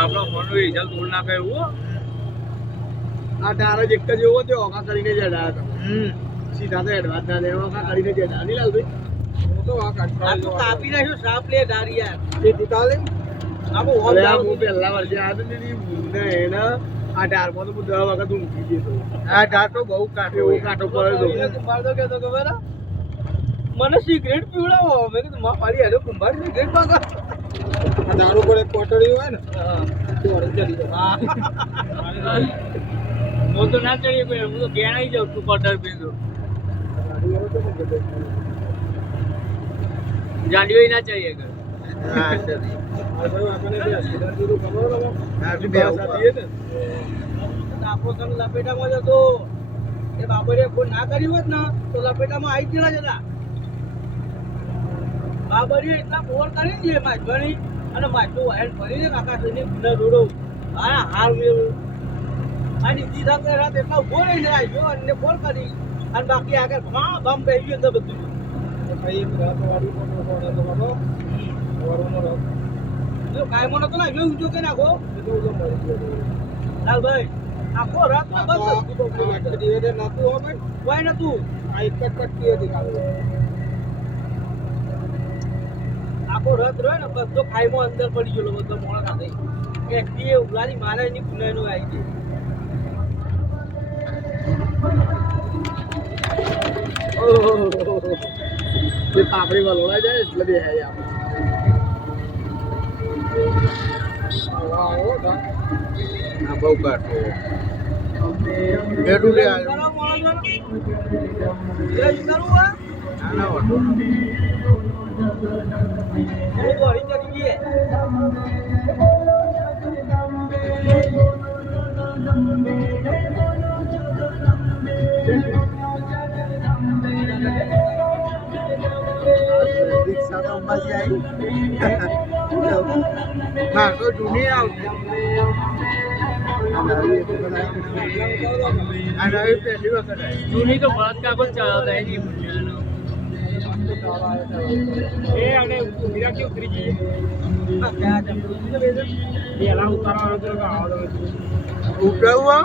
આપણો ફોન નું રિઝલ્ટ તોડ નાખે એવું આ તારો જ એક જ એવો તે ઓકા કરીને જ અડા હતો સીધા તો એડવાન્સ ના દેવા ઓકા કરીને જ અડા નહીં લાલભાઈ હું તો આ કાપી નાખ્યો સાપ લે ડારી યાર એ દીતાલે આપો હોલ હું પહેલા વર્ષે આ તો ને એના આ ડારમાં તો 10 વખત ઊંઘી ગયો આ ડાર તો બહુ કાટો એવો કાટો પડ્યો તો માર તો કેતો ખબર મને સિગરેટ પીવડાવો મેં કીધું માં પાડી આજો કુંભાર સિગરેટ માંગા આ દારૂ પર એક કોટડી હોય ને હા તો ઓરેન્જ ચડી જાય હું તો ના ચડી ગયો હું તો ગેણાઈ જાઉં તું કોટર પીધું જાંડીઓ ના ચડીએ ગયો હા ચડી આપણને બે સિગરેટ દીધું ખબર હો હા બે સાથીએ ને આપો તમે લપેટામાં જતો એ બાબરે કોઈ ના કર્યું હોત ને તો લપેટામાં આવી ગયેલા જતા બાબરી એટલા બોર કરી દે માછણી અને માછો વાયર ફરીને આકાશની ગુના રોડો આ હાર મેળો અને સીધા કે રાત એટલા ઉભો રહીને આવ્યો અને બોર કરી અને બાકી આગળ હા બમ બેહી ગયો અંદર બધું ભાઈ એક રાત વાળી કોનો કોણ તો બાબો વરનો રાત જો કાયમો નતો ના જો ઊંચો કે નાખો તો ઉજો મરી ગયો લાલભાઈ આખો રાત ના બસ ડિવાઈડર નતું હો ભાઈ કોઈ નતું આ એક જ પટ્ટી હતી કાલે આખો રથ રહ્યો ને બધો ખાઈમાં અંદર પડી ગયો બધો મોણ ખાતે એક દી ઉલારી મારે ની પુનાઈનો આવી ગઈ ઓહો જે પાપડી વલોડા જાય એટલે બે હે આપ વાહ ના બહુ કાટો બેડું લે આવ્યો એ કરું આ ના વાટો वो बड़ी चली है रिक्शा तो अंबाजी आई ना तो जूनी आवती अनावी पहली वक्त आई જૂની તો બળદ કાગળ ચલાવતા એ નહીં એ અને મીરા કે ઉતરી ગઈ એલા ઉતારવાનો તો આવો ઉતરવા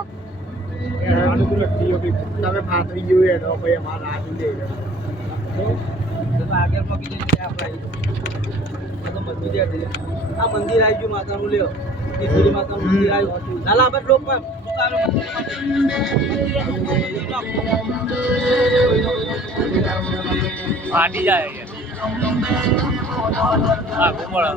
આનું તો લખીયો કે તમે ફાટવી જોઈ એનો ભાઈ અમારા આ દે તો આગળ પકી જઈએ આપણે તો મંદિર આ મંદિર આવી ગયું માતાનું લ્યો ઈશ્વરી માતાનું મંદિર આવ્યું લાલા આપણે લોક પર ફાટી જાય હા ઘુમળ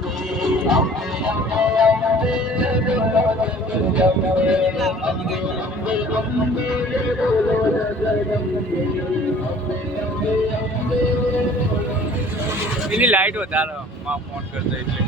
એની લાઈટ વધારે માં ફોન કરતો એટલે